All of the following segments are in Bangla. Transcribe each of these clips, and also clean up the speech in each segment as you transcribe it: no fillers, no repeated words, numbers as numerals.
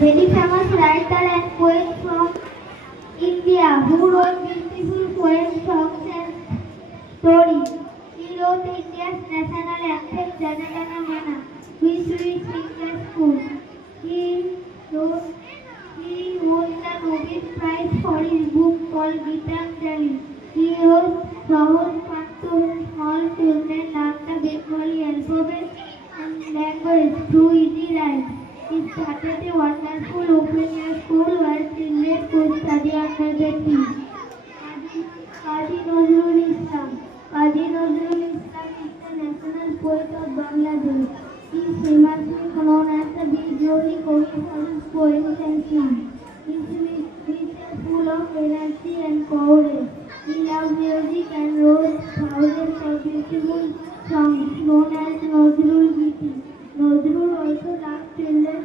Very famous writer and poet from India who wrote beautiful poems, songs and stories. He wrote India's national anthem Jana Gana Mana, which we sing at school. He won the Nobel Prize for his book called Gitanjali. He wrote Sahaj Pant to small children learn the Bengali alphabet and language through easy rhymes. He started a wonderful open-air school where children could study under the tree. Kazi Nazrul Islam. Kazi Nazrul Islam is the national poet of Bangladesh. He is famously known as the Bijoli Kavi for his poems and songs. His speeches are full of energy and courage. He loved music and wrote thousands of beautiful songs known as Nazrul Giti. Nazrul also loved children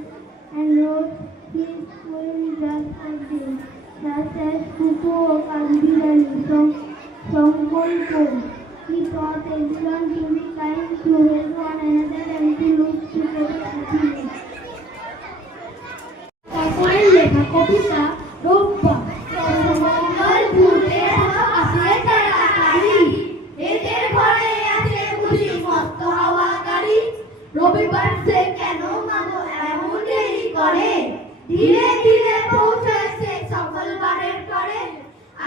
and wrote his poems just for them, such as Kuku or Kandirali, Songkol poem. He taught everyone to be kind, to help one another and to look together happiness. তারপরের লেখা কবিতা রোববার মঙ্গল ভূতে আসে তাড়াতাড়ি এদের ঘরে আছে বুঝি মস্ত হাওয়া গাড়ি রবিবার সে কেন মাগো এমন দেরি করে ধীরে ধীরে পৌঁছেছে সকল বারের পরে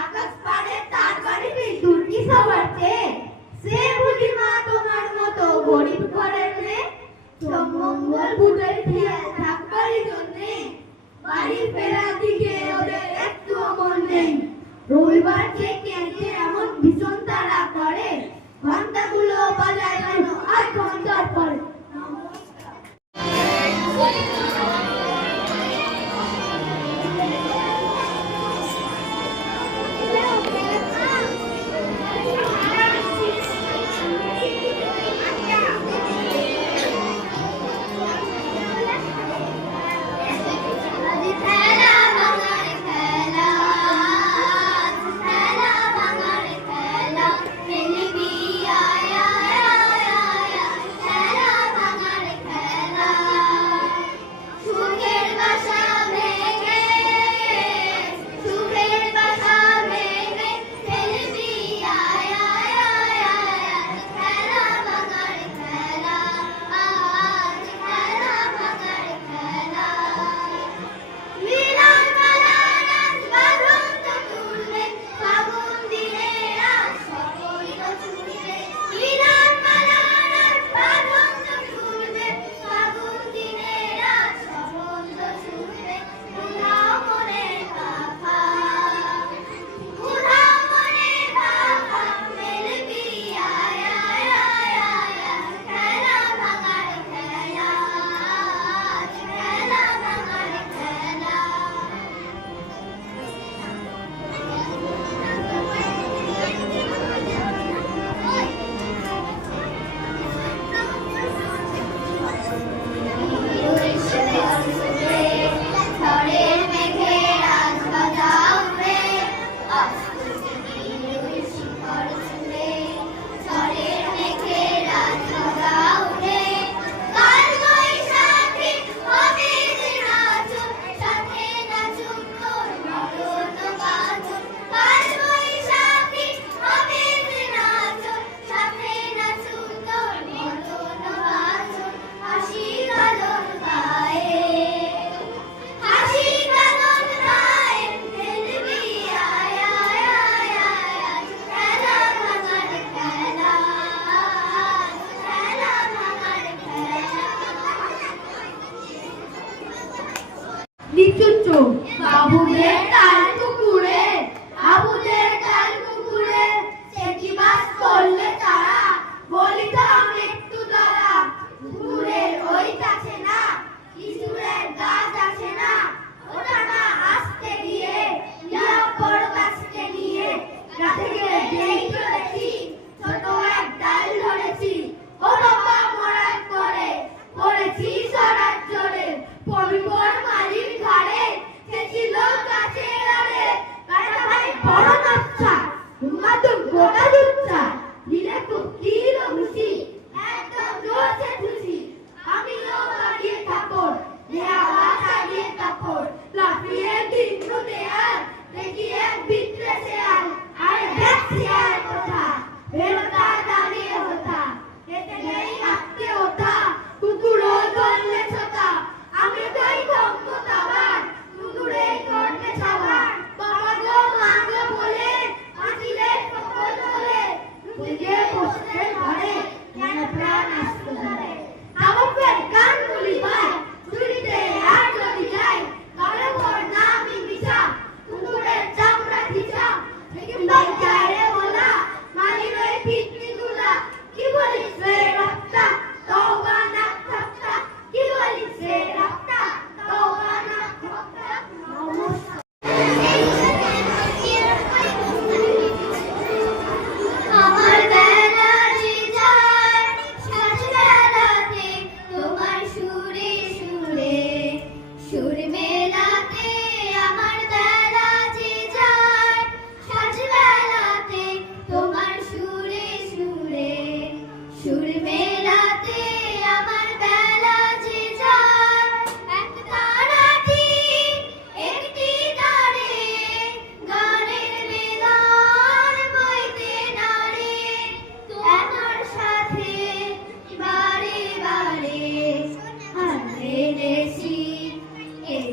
আকাশ পারে তার বাড়ি দূর কি সবার চেয়ে সে বুঝি মা তোমার মতো গরিব ঘরের মেয়ে মঙ্গল ভূতের দিয়ে থাকবারই জন্যে বাড়ি ফেরার দিকে ওদের একটু মন নেই রবিবার কে কেঁদে এমন ভীষণ তাড়া করে ঘন্টাগুলো বাজায় কেন 8 ঘন্টার পরে বাবুদের তাল পুকুরে বাবুদের তাল পুকুরে সে কি বাস করলে তারা বলিতাম একটু তারা পুকুরের ওই কাছে না কিশোরের গাছ আছে না ওটা না আসতে গিয়ে ইয়া বড় গাছকে নিয়ে গাছে গিয়ে যেই চলেছি ছোট এক ডাল ধরেছি ও বাবা মরার করে পড়েছি সরার জোরে পরিবার মালির ঘাড়ে ছিল গাছের আড়ে সুর মেলাতে আমার বেলা যে যায়, সাজ বেলাতে তোমার সুরে সুরে। সুর মেলাতে আমার বেলা যে যায়, এক তারাটি একটি তারে, গানের বেগান বইতে নারে, তোমার সাথে বারে বারে হারিয়ে গেছি। এই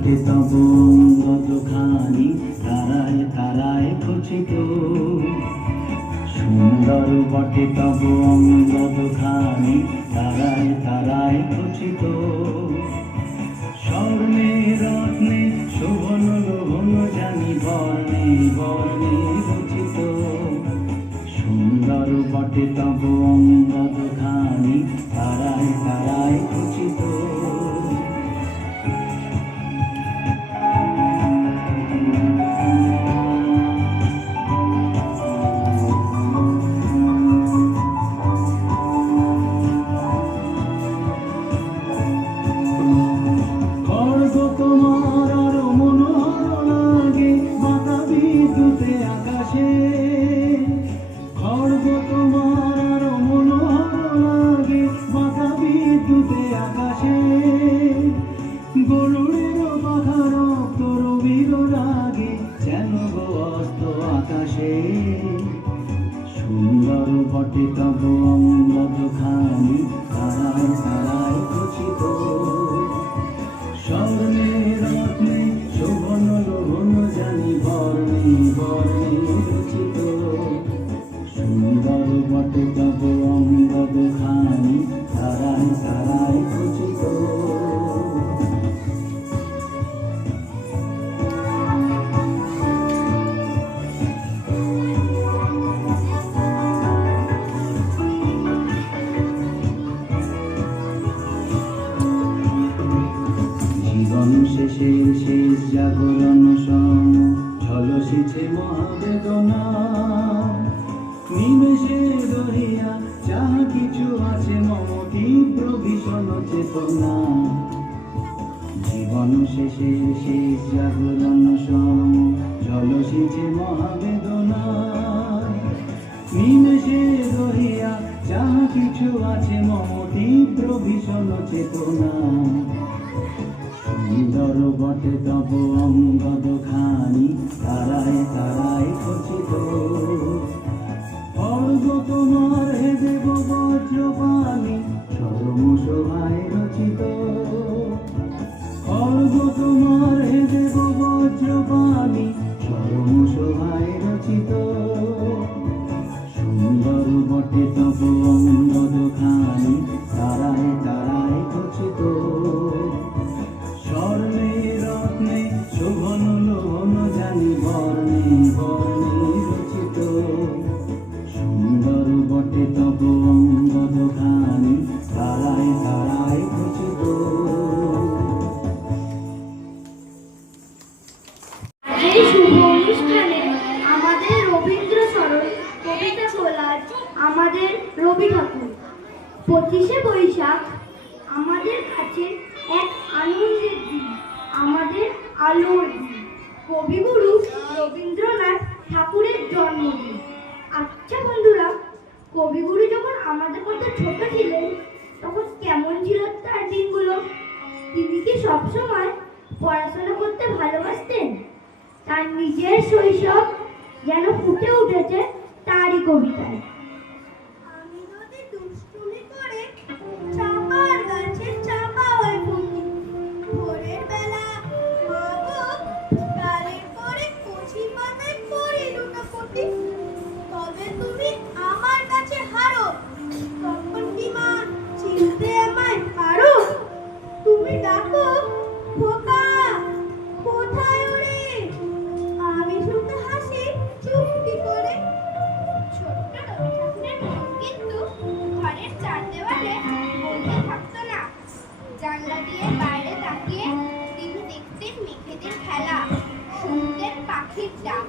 বটে তব অঙ্গ দুখানি তারায় তারায় খচিত। সুন্দর বটে তব অঙ্গ দুখানি তারায় তারায় খচিত। স্বর্ণে রত্নে শোভন লোভন জানি বর্ণে বর্ণে রচিত। সুন্দর বটে তব অঙ্গ দুখানি তারায় তারায় খচিত। সুন্দর বটে তব অঙ্গ দুখানি তারায় তারায় খচিত। স্বর্ণে রত্নে শোভন লোভন জানি বর্ণে বর্ণে রচিত। সুন্দর বটে তব অঙ্গ দুখানি তারায় তারায় খচিত। জীবন শেষের শেষ জাগরণ সম ঝলসিছে মহাবেদনা। নিমেষে রহিয়া যাহা কিছু আছে মম তীব্র ভীষণ চেতনা। জীবন শেষের শেষ জাগরণ সম ঝলসিছে মহাবেদনা। নিমেষে রহিয়া যাহা কিছু আছে মম তীব্র ভীষণ চেতনা। সুন্দর বটে তব অঙ্গ দুখানি তারায় তারায় খচিত। অর্ঘ তোমার হে দেব বজ্রপাণি চরম শোভায় রচিত। অর্ঘ তোমার হে দেব বজ্রপাণি চরম শোভায় রচিত। সুন্দর বটে তব অঙ্গ দুখানি তারায় তারায় খচিত। স্বর্ণে রত্নে শোভন লোভন জানি বর্ণে বর্ণে রচিত। সুন্দর বটে তব অঙ্গ দুখানি তারায় তারায় খচিত। এই শুভ অনুষ্ঠানে আমাদের রবীন্দ্র স্মরণ কবিতা কোলাজ আমাদের রবি ঠাকুর। 25শে বৈশাখ আমাদের কাছে এক আনন্দের দিন, আমাদের আলোর দিন। কবিগুরু রবীন্দ্রনাথ ঠাকুরের জন্মদিন। আচ্ছা বন্ধুরা, কবিগুরু যখন আমাদের মধ্যে ছোট ছিলেন তখন কেমন ছিল তার দিনগুলো? তিনি কি সবসময় পড়াশোনা করতে ভালোবাসতেন? তার নিজের শৈশব যেন ফুটে উঠেছে তারই কবিতায়। আমি যদি দুষ্টুমি করে চাপার গাছে চাপা হয়ে পড়ি, ভোরের বেলা মাগো ডালের পরে কচি পাতায় পড়ি লুটোপুটি, তবে তুমি আমার কাছে হারো, তখন কি মা চিনতে আমায় পারো? তুমি ডাকো খোকা কোথায় ওরে, আমি শুধু হাসি চুপটি করে। ছোট্ট রবি ঠাকুরের মন কিন্তু ঘরের চার দেওয়ালে বন্ধ থাকতো না। জানলা দিয়ে বাইরে তাকিয়ে তিনি দেখতেন মেঘেদের খেলা, শুনতেন পাখির ডাক,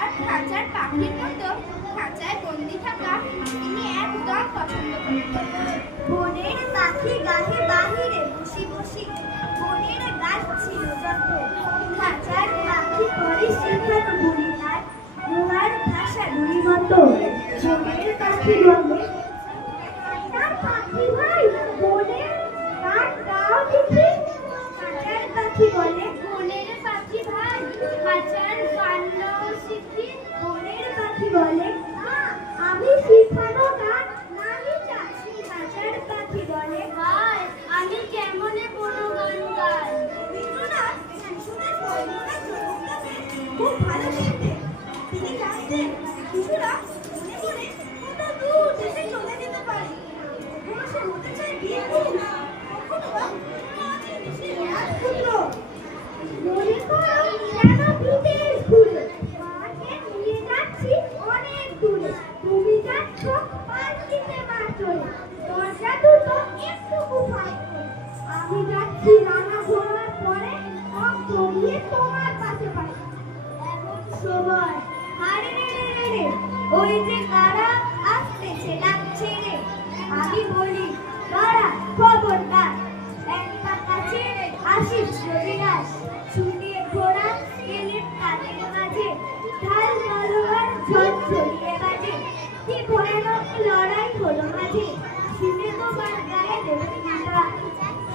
আর খাঁচার পাখির মতো খাঁচায় বন্দি থাকা তিনি একদম পছন্দ করতেন। বনের পাখি গাহে বাহিরে বসি বসি, বনের গাছ ছিল যত, খাঁচার পাখি পরে শেখানো বুড়ি আর লোহার ভাষা রুড়ি মতো। বনের পাখি বলে তার পাখি ভাই বনের গাছ গাও দেখি, খাঁচার পাখি বলে বনের পাখি ভাই খাঁচার গান শিখি। বনের পাখি বলে আমি শিখানো গান নাহি চাচ্ছি, খাঁচার পাখি বলে ভাই আমি কেমনে কোনো গান গাই। রবীন্দ্রনাথ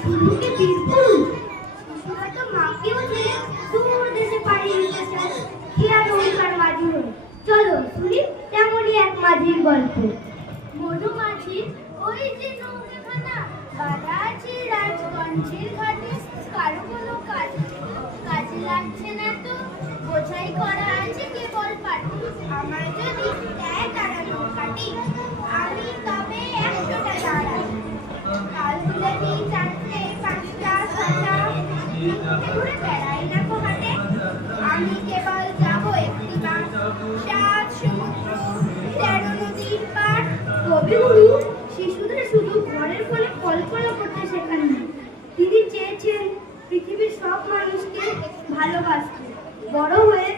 শুধুকে বীরপুরুষ শিশুরা তো মাকেও ছেড়ে দূর দেশে পাড়ি দিতে চায় কি আর নৌকার মাঝি হয়ে। চলো শুনি তেমনই এক মাঝির গল্প। মধু মাঝি ওই যে নৌকাখানা বাঁধা আছে রাজগঞ্জের ঘাটে, কারো কোনো কাজে লাগছে না তো বোঝাই করা আছে কেবল পাটি। আমার যদি দেয় তারা নৌকাটি, আমি তবে 100টা দাঁড়াই। কাল তুলে দিই 4টে 5টা 6টা, ঘুরে বেড়াই না কো হাটে। আমি কেবল যাবো একটি বার, 7 সমুদ্র 13 নদীর পার। কবিগুরু শিশুদের শুধু ঘরের কোণে কল্পনা করতে শেখাননি, তিনি চেয়েছেন পৃথিবীর সব মানুষকে ভালোবাসতে। বড় হয়ে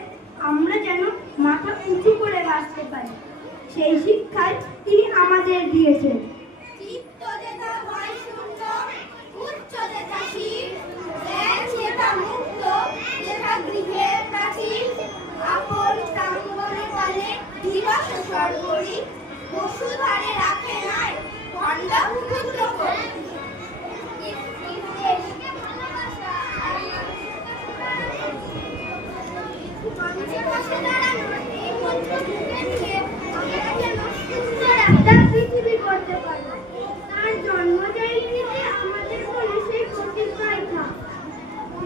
আমরা যেন মাথা উঁচু করে বাঁচতে পারি, সেই শিক্ষাই তিনি আমাদের দিয়েছেন। চিত্ত যেথা ভয় শূন্য, উচ্চ যেথা শির, জ্ঞান যেথা মুক্ত, যেথা গৃহের প্রাচীর। আপন প্রাঙ্গণে কালে দিবস সর্বরি, বসুধারে রাখে নাই ভণ্ডা ক্ষুদ্র করি। দেশকে ভালোবাসা মানুষের পাশে দাঁড়ানো, এই মন্ত্র মুখে নিয়ে আমরা যেন সুন্দর একটা পৃথিবী করতে পারি। তার জন্ম জায়গাতে আমাদের মনে সেই প্রতিজ্ঞাই থাক।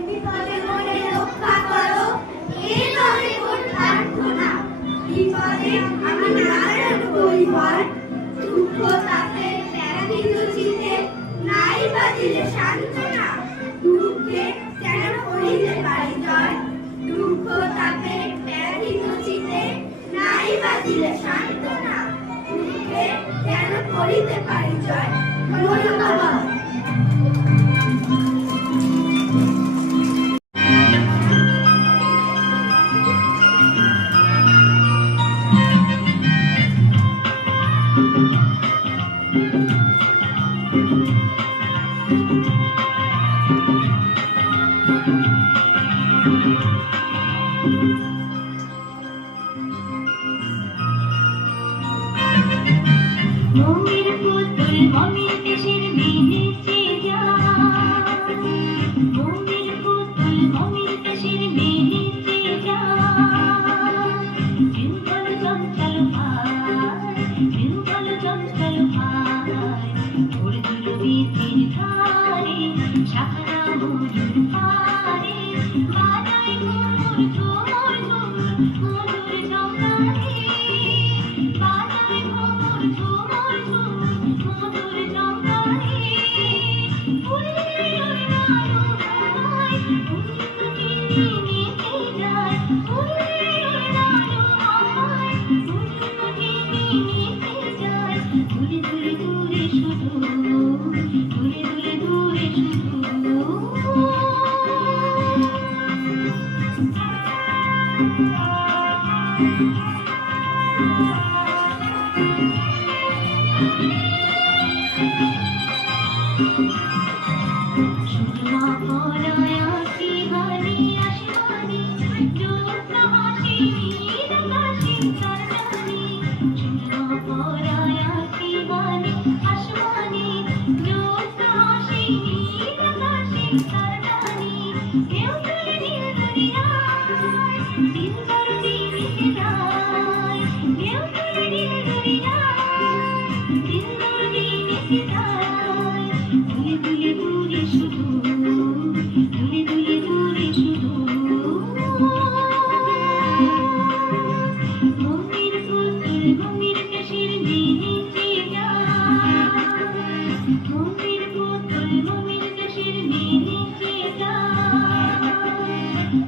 বিপদে মনে রক্ষা করো, এ নয় ওর প্রার্থনা। বিপদে আমি নারায়ণ পরিবার, দুঃখ তাপে ব্যাধি রুচিতে নাই বাদিলে সান্ত্বনা। দুঃখে কেন করিতে পারি জয়, দুঃখ তাপে ব্যাধি রুচিতে নাই বাদিলে সান্ত্বনা। দুঃখে কেন করিতে পারি জয়। ধন্যবাদ। মমির পুতুল মমির দেশের মেহেছে যায়, মমির পুতুল মমির দেশের মেহেছে যায়। যুগল চঞ্চল ভাই, যুগল চঞ্চল ভাই, ওর দুর্বীতির ধারে শাখা মধুর পারে। বাজাই ঘুমুর ঝুমুর ঝুমুর মধুর জঙ্গারে, বাজাই ঘুমুর ঝুমুর ঝুমুর মধুর জঙ্গারে। উড়ে উড়ে নাড়ু হাওয়ায় উড়ে নিতে যায়, উড়ে উড়ে নাড়ু হাওয়ায় উড়ে নিতে যায়। দূরে দূরে দূরে শুধু, দূরে দূরে দূরে শুধু। সুরমা পরায় আঁখি হানি আসমানি, জ্যোৎস্না হাসি নীল আকাশে তারানি। সুরমা পরায় আঁখি হানি আসমানি, জ্যোৎস্না হাসি নীল আকাশে তারানি। কেউ চলে নীল দরিয়ায়, দিল দরদি মিশে যায়। কেউ চলে নীল দরিয়ায়, দিল দরদি মিশে যায়। দুলে দুলে দূরে শুধু, দুলে দুলে দূরে শুধু। মমির পুতুল মমির দেশের মেহেছে যায়, মমির পুতুল মমির দেশের মেহেছে যায়।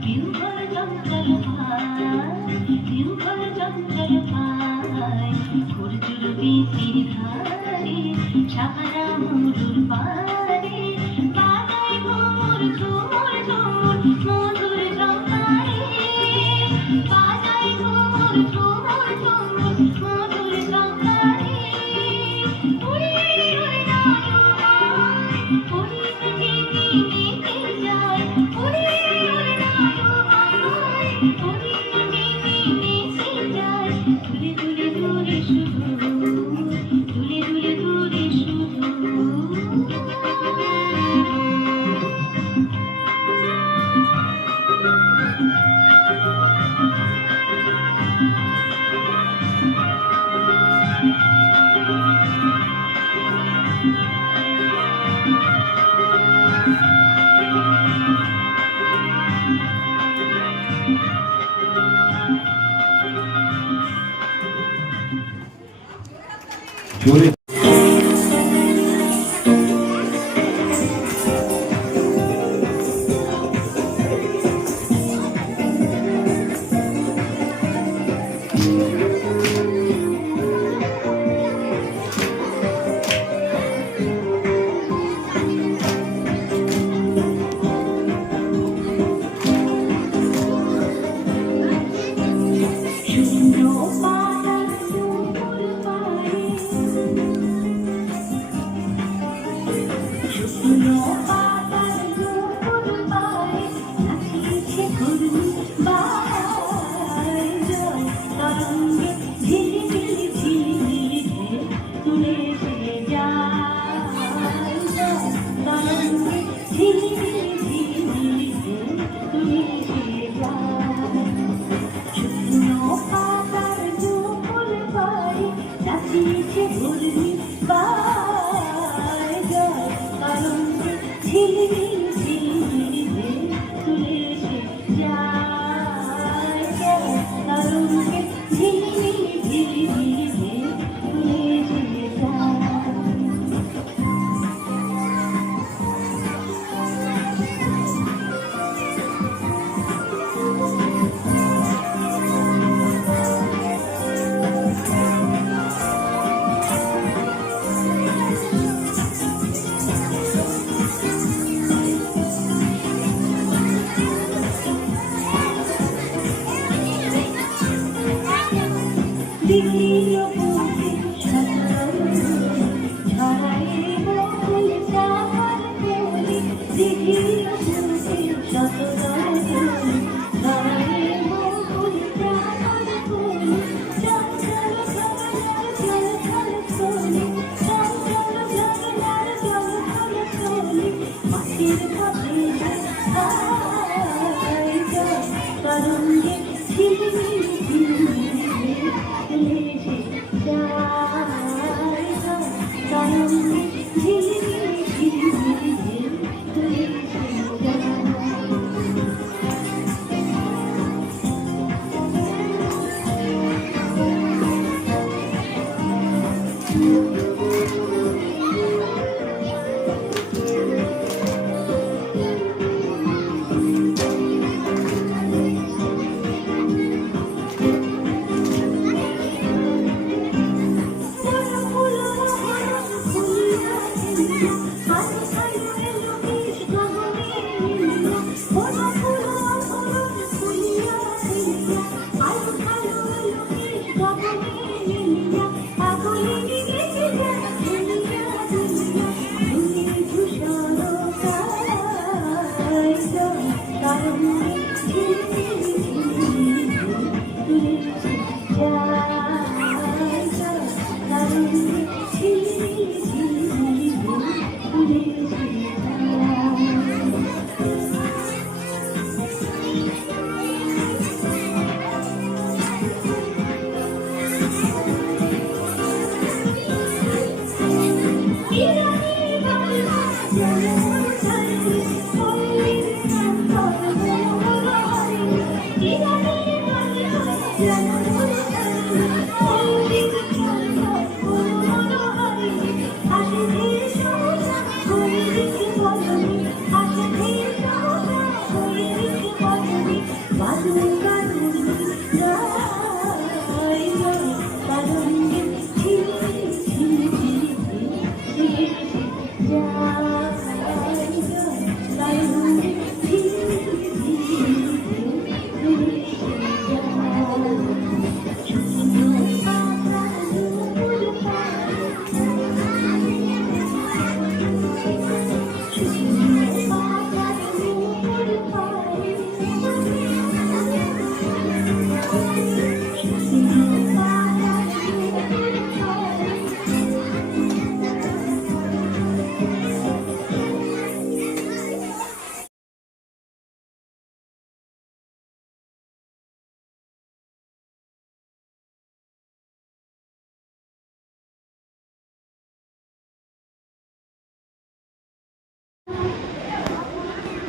যুগল চঞ্চল ভাই, যুগল চঞ্চল ভাই, ঘোর দুর্বীতির ধারে শাখা মধুর পারে। বাজাই ঘুমুর ঝুমুর ঝুমুর মধুর জঙ্গারে, বাজাই ঘুমুর ঝুমুর ঝুমুর মধুর জঙ্গারে। উড়ে উড়ে নাড়ু হাওয়ায় উড়ে নিতে যায়, উড়ে উড়ে নাড়ু হাওয়ায় উড়ে নিতে যায়। দূরে দূরে দূরে শুধু, দূরে দূরে দূরে শুধু। জোরে শুকনো পাতার দুপুর পাড়ে, শুকনো পাতার দুপুর পাড়ে নাচিছে ঘূর্ণিঝড়, তরঙ্গে ঝিলিমিলি ঝিলিমিলি ঢেউ তুলে এসে যায়, তরঙ্গে ঝিলিমিলি ঝিলিমিলি ঢেউ তুলে এসে যায়। শুকনো পাতার দুপুর পাড়ে নাচিছে ঘূর্ণিঝড়, তরঙ্গে ঝিলিমিলি ঝিলিমিলি ঢেউ তুলে এসে যায়, তরঙ্গে ঝিলিমিলি ঝিলিমিলি ঢেউ তুলে এসে যায়। দিঘির বুকে ছড়ায়ে বকুল চাপার কলি, দিঘির বুকে ছড়ায়ে বকুল চাপার কলি, চঞ্চল ঝরনার জল ছল ছলি, চঞ্চল ঝরনার জল ছল ছলি, মাটির পথে যায়, তরঙ্গে ঝিলিমিলি ঝিলিমিলি তুলে এসে যায়, তরঙ্গে ঝিলিমিলি ঝিলিমিলি ঢেউ তুলে এসে যায়।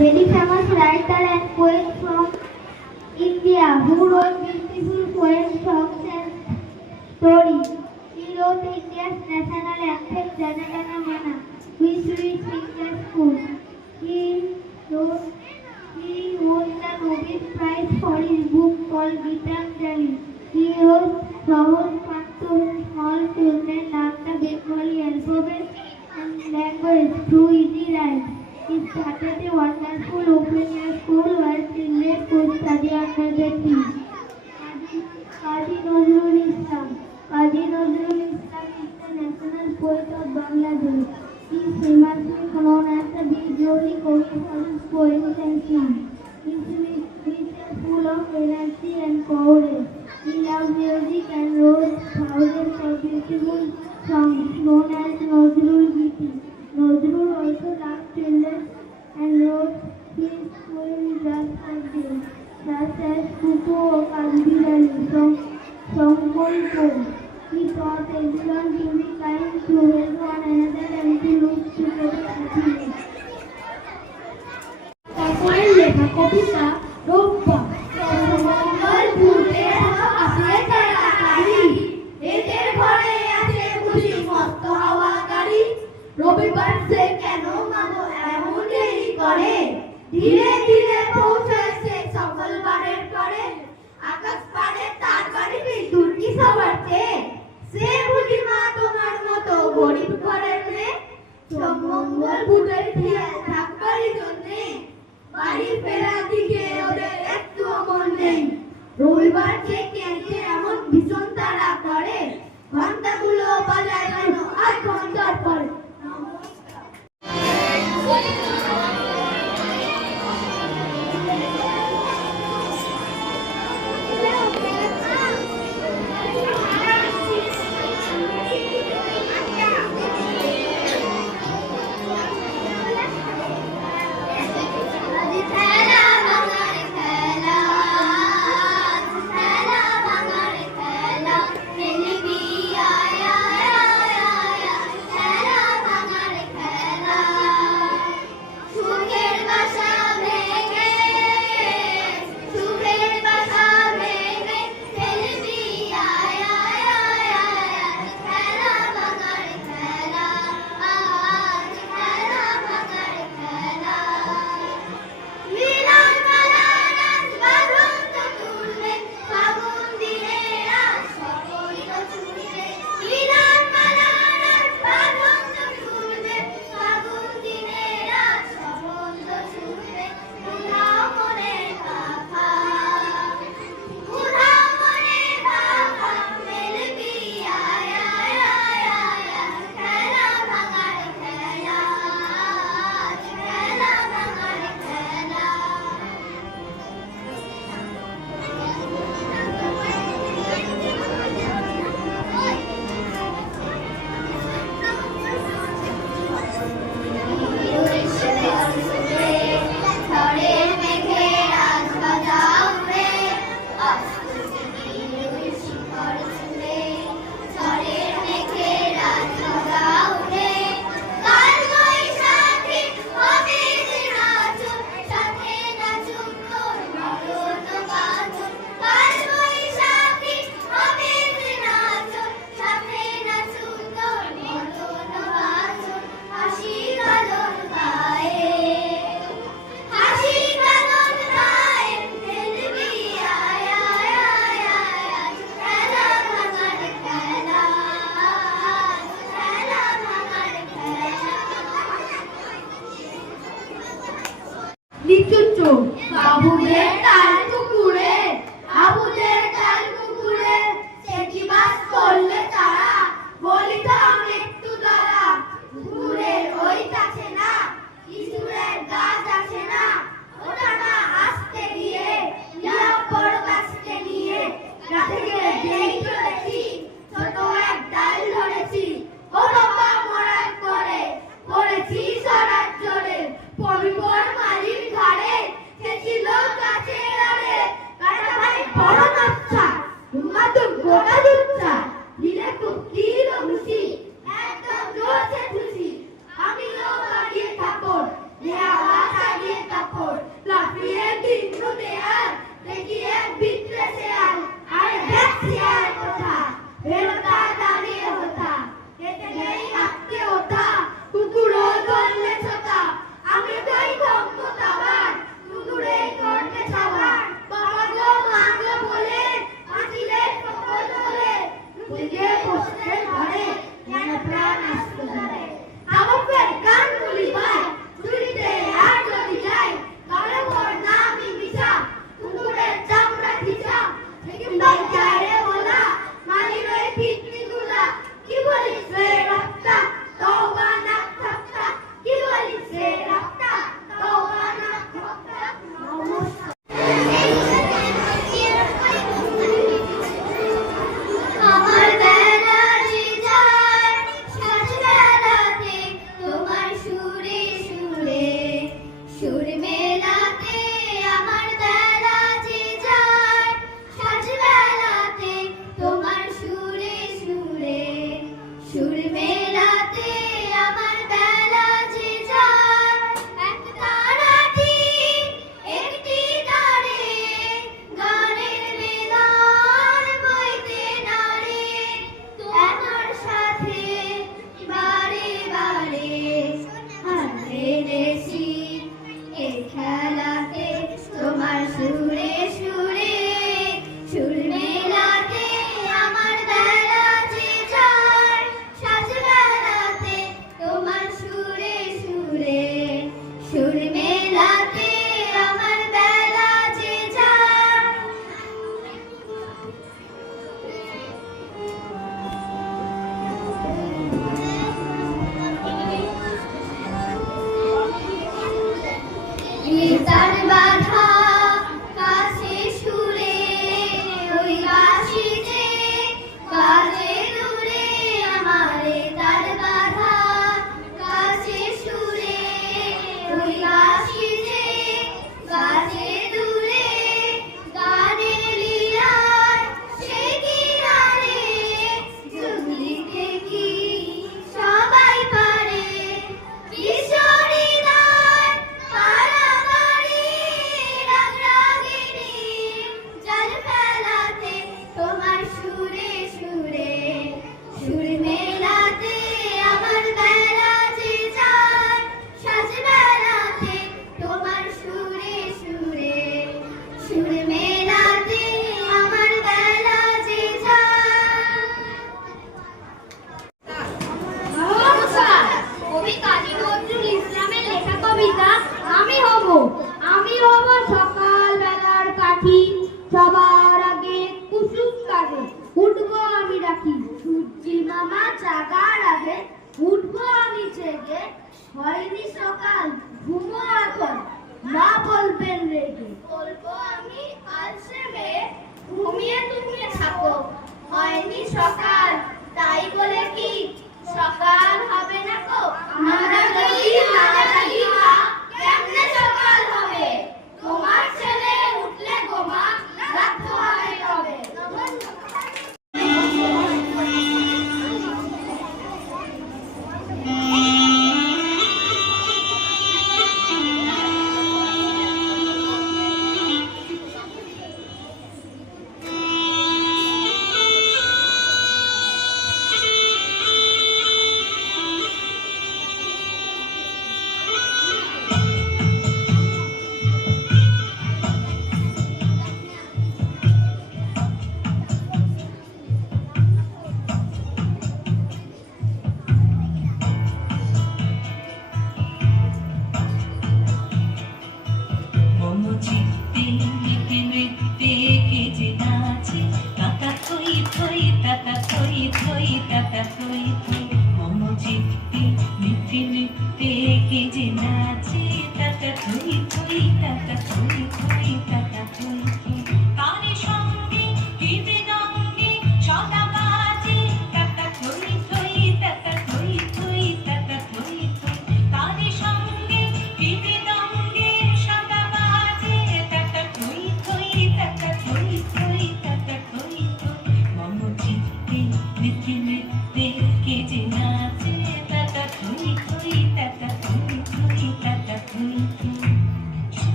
Many famous writer and poets from India who wrote beautiful poems, songs and stories. He wrote India's national anthem Jana Gana Mana, which we sing at school. He won the Nobel Prize for his book called Gitanjali. He wrote Sahaj Panto small children learn the Bengali alphabet and language through easy rhymes. He started a wonderful open-air school where children could study under the tree. Kazi Nazrul Islam. Kazi Nazrul Islam is the national poet of Bangladesh. He is famously known as the big Joli Kavi for his poems and slang. His speeches are full of energy and courage. He loved music and wrote thousands of beautiful songs known as Nazrul Giti. Nazrul also loved children and wrote his poems just for them, such as Kuko or Kalbirali from Songkol poem. He taught everyone to be kind, to help one another and to look together happiness. তারপরে লেখা কবিতা রোববা মঙ্গল ভূতে আসে তাড়াতাড়ি, এদের ঘরে আছে বুঝি মস্ত হাওয়া গাড়ি। রবিবার সে কেন মাগো এমন দেরি করে, ধীরে ধীরে পৌঁছেছে সকল বারের পরে। আকাশ পারে তার বাড়ি বিদ্যুৎ কি সবার চেয়ে, সে বুঝি মা তোমার মতো গরিব ঘরের মেয়ে। মঙ্গল ভূতের খেয়াল থাকবারই জন্যে বাড়ি ফেরার দিকে ওদের একটু মন নেই। রবিবার যে কেঁদে এমন ভীষণ তাড়া করে, ঘন্টাগুলো বাজায় কেন 8 ঘন্টার পরে। বাবুদের তাল পুকুরে, বাবুদের তাল পুকুরে, সে কি বাস করলে তারা, বলি তো আমি একটু দাঁড়া। পুকুরের ওই কাছে না, ইঁদুরের গাছ আছে না, ওটা না আসতে গিয়ে বড় গাছকে নিয়ে গা থেকে যেই চলেছি, ছোট এক ডাল ধরেছি, ও বাবা মরার করে পড়েছি সরার জোরে, পরিবার মালির ঘাড়ে, সে ছিল গাছে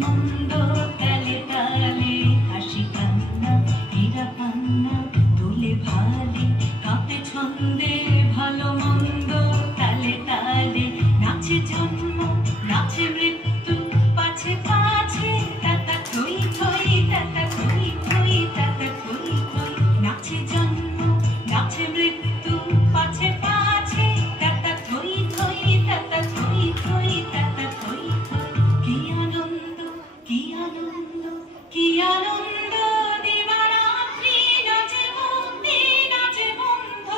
মন্দ তালে তালে হাসি কান্না হীরা পান্না দোলে ভালে কাঁপে ছন্দে ভালো মন্দ তালে তালে নাচে জন্ম নাচে মৃত্যু পাছে পাছে তাতা থই থই তাতা থই থই তাতা থই থই নাচে জন্ম নাচে মৃত্যু পাছে পাছে তাতা থই থই তাতা থই থই তাতা থই থই কি আনন্দ কি আনন্দ কি আনন্দ দিবারাত্রি নাচে বন্দে নাচে বন্ধ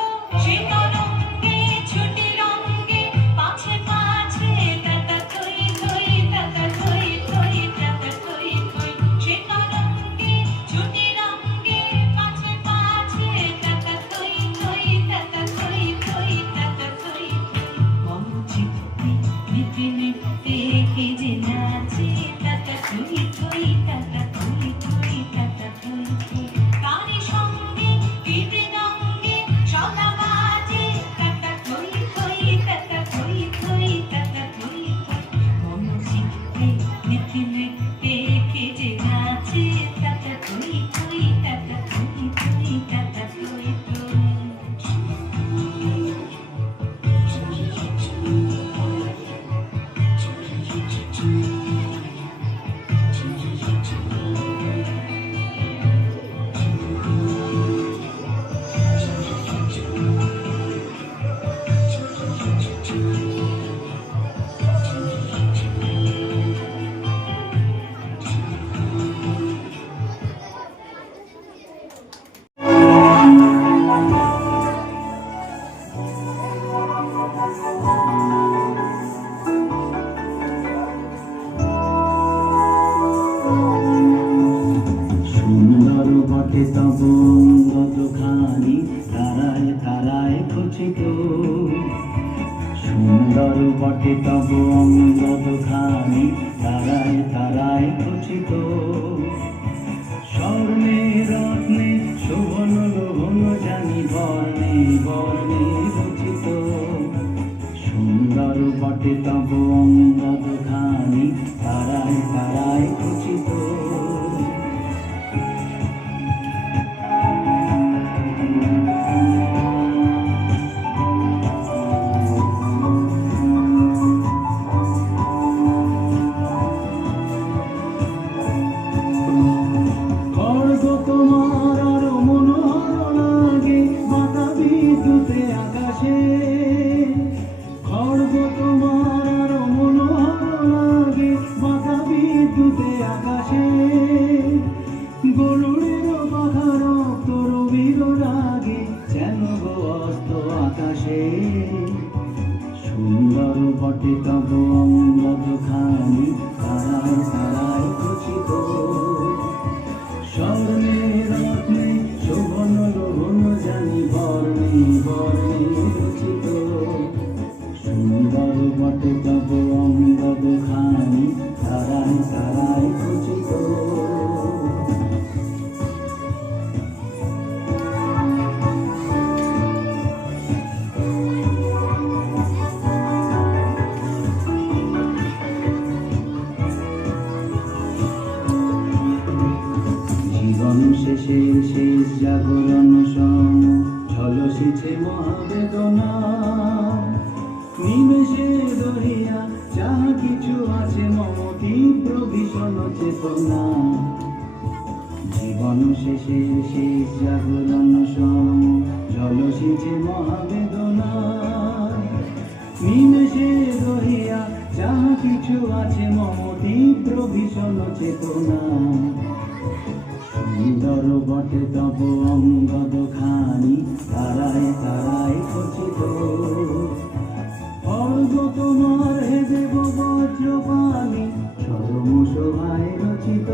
সে তরঙ্গে ছুটি রঙ্গে পাছে পাছে তাতা থই থই তাতা থই থই তাতা থই থই সে তরঙ্গে ছুটি রঙ্গে পাছে পাছে তাতা থই থই তাতা থই থই তাতা থই থই মন চিত্তে নিতে নিতে কে যে নাচে তাতা থই থই তাতা থই থই তাতা থই থই তারি সঙ্গে কেটে রঙ্গে সদা বাজে তাতা থই থই তাতা থই থই তাতা থই থই মন চিত্তে নিতে নিতে কে যে নাচে তাতা থই থই তাতা থই থই তাতা থই থই সুন্দর বটে তব অঙ্গখানি তারায় তারায় খচিত সুন্দর বটে তব অঙ্গখানি তারায় তারায় খচিত স্বর্ণে রত্নে শোভন লোভন জানি বর্ণে বর্ণে রচিত সুন্দর বটে তব অঙ্গখানি তারায় তারায় খচিত খড়গ তোমার আরো মনোহর লাগে মাথা বিদ্যুতে আকাশে খড়গ তোমার আরো মনোহর লাগে মাথা বিদ্যুতে আকাশে গরুড়ের পাখা রক্ত রবির রাগে যেন গো অস্ত আকাশে সুন্দর বটে তব অঙ্গখানি তারায় তারায় খচিত স্বর্ণে রত্নে শোভন লোভন জানি বর্ণে বর্ণে রচিত সুন্দর বটে তব অঙ্গখানি তারায় তারায় খচিত জীবন শেষের শেষ জাগরণ সম ঝলসিছে মহাবেদনা নিমেষে রহিয়া যাহা কিছু আছে মম তীব্র ভীষণ চেতনা জীবন শেষের শেষ জাগরণ সম ঝলসিছে মহাবেদনা নিমেষে রহিয়া যাহা কিছু আছে মম তীব্র ভীষণ চেতনা সুন্দর বটে তব অঙ্গখানি তারায় তারায় খচিত খড়গ তোমার হে দেব বজ্রপানি চরম শোভায় রচিত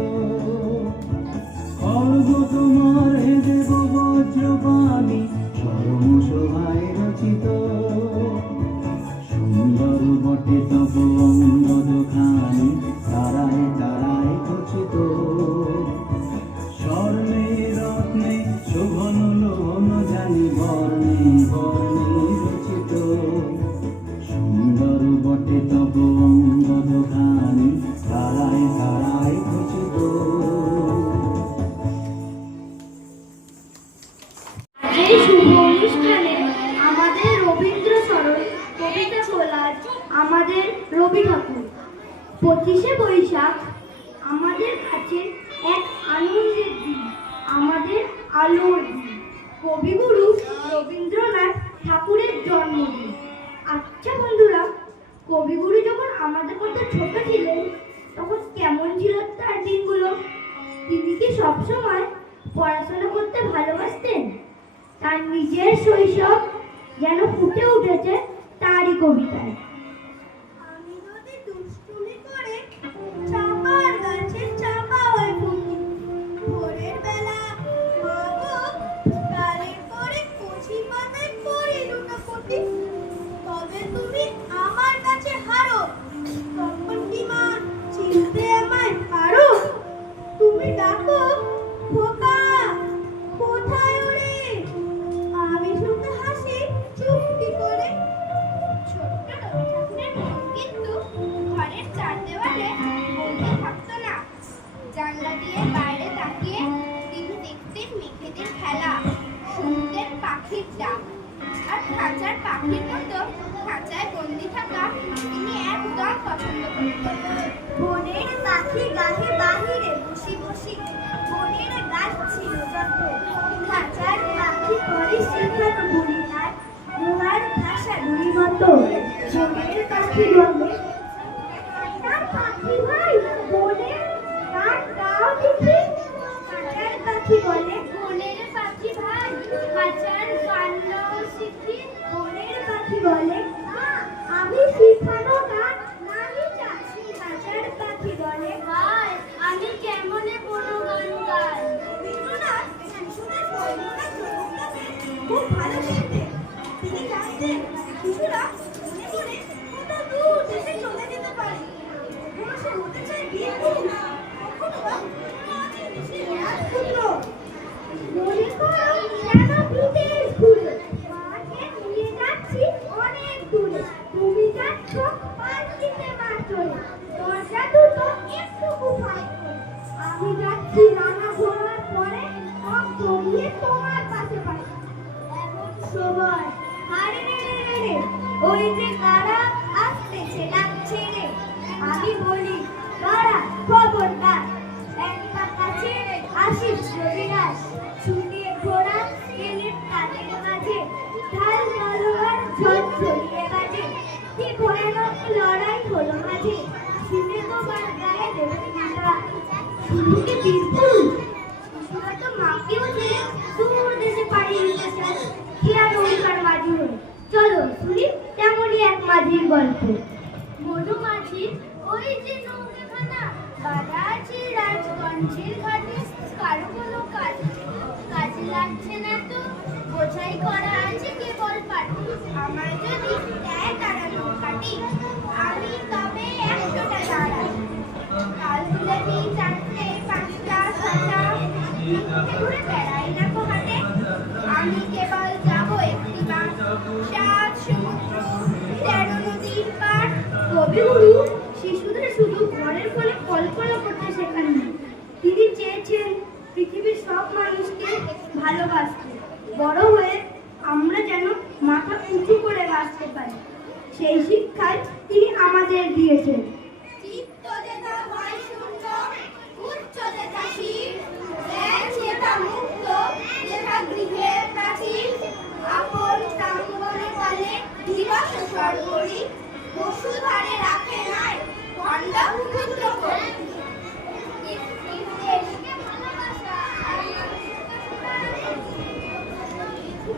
খড়গ তোমার হে দেব বজ্রপানি চরম শোভায় রচিত সুন্দর বটে তব অঙ্গখানি তারায় তারায় খচিত স্বর্ণে রত্নে শোভন লোভন জানি বর্ণে বর্ণে রচিত সুন্দর বটে তব অঙ্গখানি তারায় তারায় আলোর দিন, কবিগুরু রবীন্দ্রনাথ ঠাকুরের জন্মদিন। আচ্ছা বন্ধুরা, কবিগুরু যখন আমাদের মধ্যে ছোট ছিলেন তখন কেমন ছিল তার দিনগুলো? তিনি কি সবসময় পড়াশোনা করতে ভালোবাসতেন? তার নিজের শৈশব যেন ফুটে উঠেছে তারই কবিতায়। আমি যদি দুষ্টুমি করে চাপার গাছে চাপা হয়ে ফুটি, ভোরের বেলা মাগো গালে করে কচি পাতায় পড়ি দুটো ফুটি, তবে তুমি আমার কাছে হারো, তখন কি মা চিনতে আমায় পারো? তুমি ডাকো খোকা কোথায় ওরে, আমি শুধু হাসি চুপটি করে। ছোট্ট রবি ঠাকুরের মন কিন্তু ঘরের চার দেওয়ালে বন্দি থাকতো না। জানলা দিয়ে বাইরে তাকিয়ে তিনি দেখতেন মেঘেদের খেলা, শুনতেন পাখির ডাক, আর খাঁচার পাখির মতো খাঁচায় বন্দি থাকা তিনি একদম পছন্দ করতেন না। বনের পাখি গাহে বাহিরে বসি বসি, বনের গাছ ছিল যত, খাঁচার পাখি পরে শিখানো বলি তার লোহার ভাষা দুই মতো। বনের পাখি বলে তার পাখি ভাই বনের গান গাও দেখি, খাঁচার পাখি বলে বনের পাখি ভাই খাঁচার গান গাও শিখি। বনের পাখি বলে মা আমি শিখানো গান নাহি চাচ্ছি, খাঁচার পাখি বলে ভাই আমি কেমনে কোনো গান গাই। রবীন্দ্রনাথ শিশুদের বর্ণনা জগৎটাকে খুব ভালো শিখতেন। তিনি জানতেন শিশুরা মনে মনে কত দূর দেশে চলে যেতে পারে। কখনো সে হতে চায় বীরপুরুষ, কখনো বা মাঝে দেশের রাজপুত্র। মনে করো যেন বিদেশ ঘুরে, মাকে নিয়ে যাচ্ছি অনেক দূরে, তুমি যাচ্ছ পাল্টিতে মার চলে, দরজা দুটো একটু ফাঁক করে। আমি যাচ্ছি রান্না ঘোরার পরে সব গড়িয়ে তোমার পাশে পাশে। এমন সময় আরে রে রে রে রে, ওই যে কারা আসতেছে ডাকছে রে। আমি বলি কারা খবরদার, একবার কাছে আসিস রবিরাজ, ছুটিয়ে ঘোড়া এলে তাদের মাঝে, ঢাল তলোয়ার ঝলঝলিয়ে বাজে, কি ভয়ানক লড়াই হলো মাঝে, শুনে তোমার গায়ে দেবে কাঁটা। শুধু কি বীরপুরুষ, শিশুরা তো মাকেও ছেড়ে দূর দেশে পাড়ি দিতে চায়, কি আর নৌকার মাঝি হয়ে। চলো শুনি তেমনই এক মাঝির গল্প। মধু মাঝির ওই যে নৌকাখানা বাঁধা আছে রাজগঞ্জের ঘাটে, কারো কোনো কাজে লাগছে না তো, বোঝাই করা আছে কেবল পাটি। আমার যদি দেয় তারা নৌকাটি, আমি তবে 100টা দাঁড়াই। কাল তুলে দিই 4টে 5টা 6টা, ঘুরে বেড়াই না হাটে। আমি কেবল যাবো একটি বার, 7 সমুদ্র 13 নদীর পার। কবিগুরু শিশুদের শুধু ঘরের কোলে কল্পনা করতে শেখাননি, তিনি চেয়েছেন পৃথিবীর সব মানুষকে ভালোবাসতে। বড় হয়ে আমরা যেন মাথা উঁচু করে বাঁচতে পারি, সেই শিক্ষাই তিনি আমাদের দিয়েছেন। চিত্ত যেটা হয় শূন্য, উচ্চ যেটা শির, যেটা মুক্ত, যেটা গৃহের প্রাচীর, আপন প্রাঙ্গণে তলে দিবস সর্বরি, বসুধারে রাখে নাই খণ্ডা ক্ষুদ্র করে।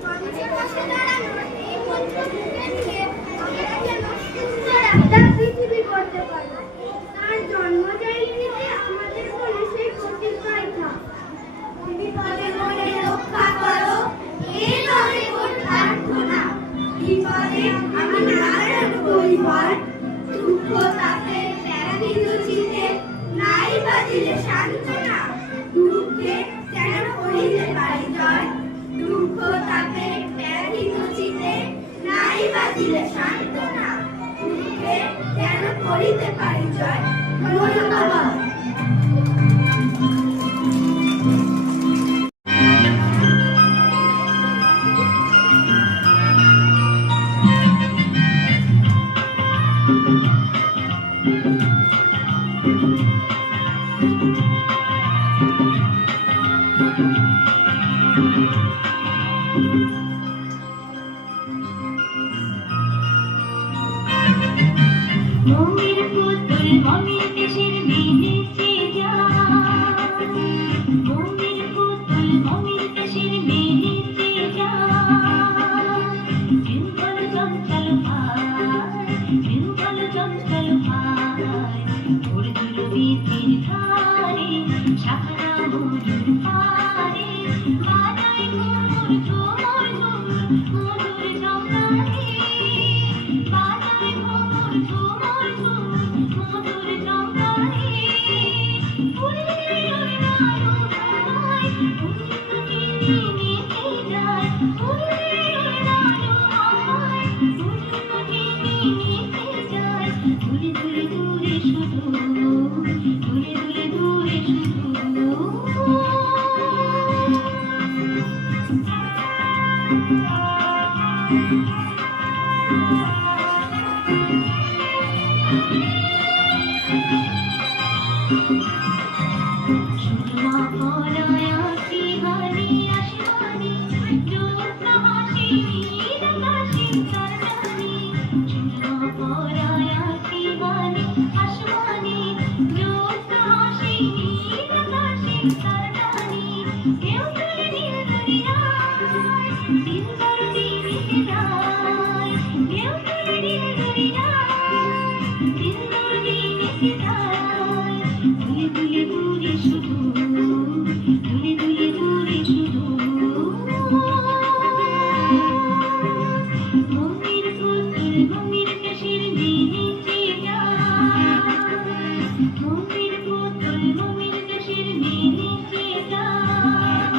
মানুষের পাশে দাঁড়ানো এই মন্ত্র মুখে নিয়ে আমরা যেন সুন্দর একটা পৃথিবী করতে পারি। তার জন্মজয়ন্তীতে আমাদের মনে সেই প্রতিজ্ঞাই থাক। তুমি পদে মনে রক্ষা করো, এ নয় মোর প্রার্থনা। বিপদে আমি নারায়ণ পরিবার, দুঃখ তাপে ব্যাধি রুচিতে নাই বাজিলে সান্ত্বনা। দুঃখে যেন করিতে পারি জয়, দুঃখ তাপে ব্যাধি রুচিতে নাই বাজিলে সান্ত্বনা। দুঃখে যেন করিতে পারি জয়। ধন্যবাদ। বীথির ধারে শাখারা মধুর পারে বাজায় ঘুমুর ঝুমুর ঝুমুর মধুর জঙ্গালে বাজায় ঘুমুর ঝুমুর ঝুমুর মধুর জঙ্গালে উড়ে উড়ে আলোয় উড়ে মিশে যায় উড়ে উড়ে আলোয় উড়ে মিশে যায় দূরে দূরে দূরে শুধু দূরে দূরে দূরে শুধু সুরমা পরায় আঁখি হানি আসমানি জ্যোৎস্না হাসি নীল আকাশে তার টানে সুরমা পরায় আঁখি হানি আসমানি জ্যোৎস্না হাসি নীল আকাশে তার টানে কেউ তুলে নীল দরিয়ায় দিল দরদি মিশে যায় কেউ তুলে নীল দরিয়ায় দিল দরদি মিশে যায় দুলে দুলে দূরে শুধু দুলে দুলে দূরে শুধু মন্দির পুতুল মন্দির কেশির নিচে যায় মন্দির পুতুল মন্দির কেশির নিচে যায়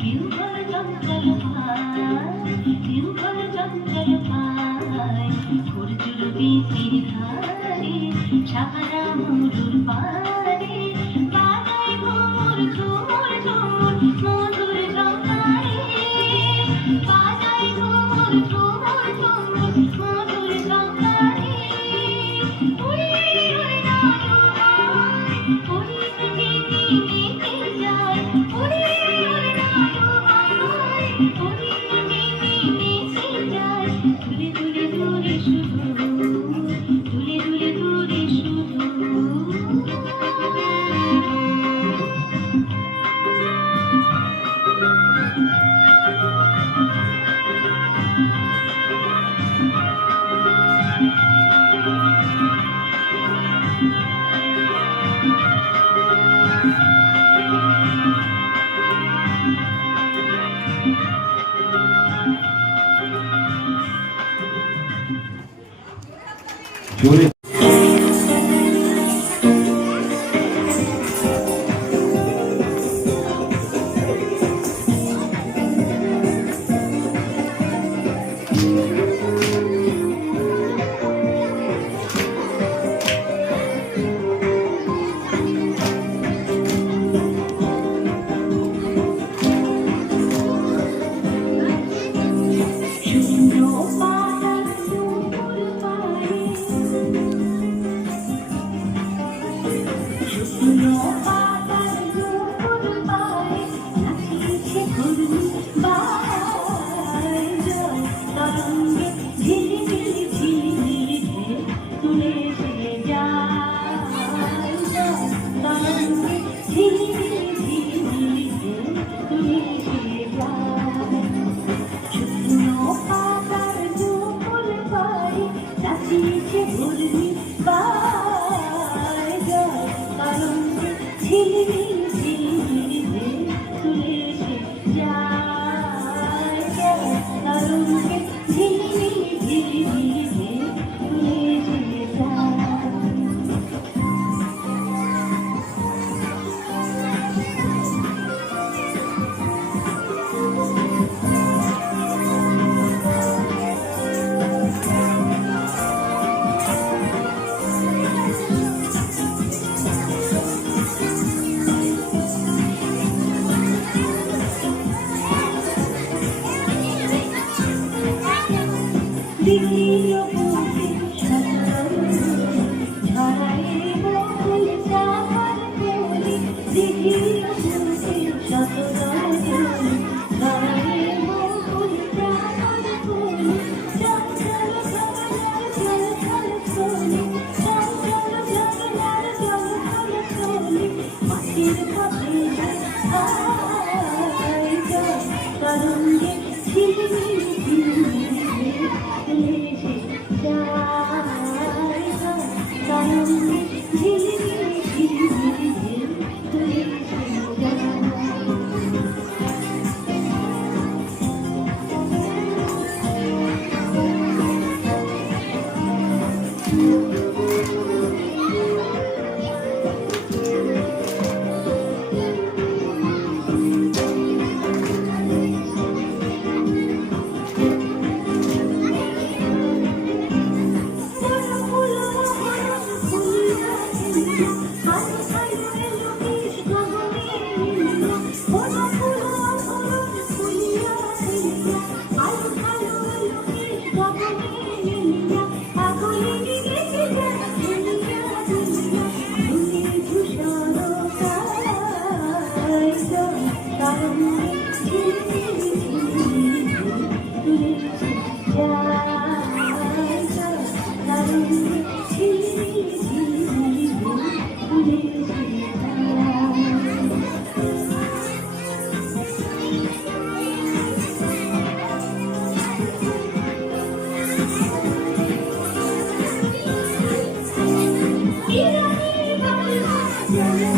কেউ ঘর চঞ্চল ভাই কেউ ঘর চঞ্চল ভাই খরচুর বীথির ধারে শাখারা মধুর পারে বাজায় ঘুমুর ঝুমুর ঝুমুর মধুর জঙ্গালে বাজায় ঘুমুর ঝুমুর ঝুমুর মধুর জঙ্গালে উড়ে উড়ে আলোয় উড়ে মিশে যায় উড়ে উড়ে আলোয় উড়ে মিশে যায় দূরে দূরে দূরে শুধু দূরে দূরে দূরে শুধু জোরে শুকনো পাতার দুপুর পাড়ে শুকনো পাতার দুপুর পাড়ে নাচিছে ঘুরু বাই জল তরঙ্গে ঝিলিমিলি ঝিলিমিলি ঢেউ তুলে সে যায় জল তরঙ্গে ঝিলিমিলি ঝিলিমিলি ঢেউ তুলে সে যায় শুকনো পাতার দুপুর পাড়ে নাচিছে ঘুরবি বাই জল তরঙ্গে ঝিলিমিলি ঝিলিমিলি ঢেউ তুলে সে যায় জল তরঙ্গে ঝিলিমিলি ঝিলিমিলি ঢেউ তুলে সে যায় দিঘির বুকে ঝরায় বকুল চাপার কলি দিঘির বুকে ঝরায় বকুল চাপার কলি চঞ্চল ঝরনার জল ছল ছলি চঞ্চল ঝরনার জল ছল ছলি মাটির কাছে আয় জল তরঙ্গে ঝিলিমিলি ঝিলিমিলি তুলে সে যায় তরঙ্গে ঝিলিমিলি Yeah.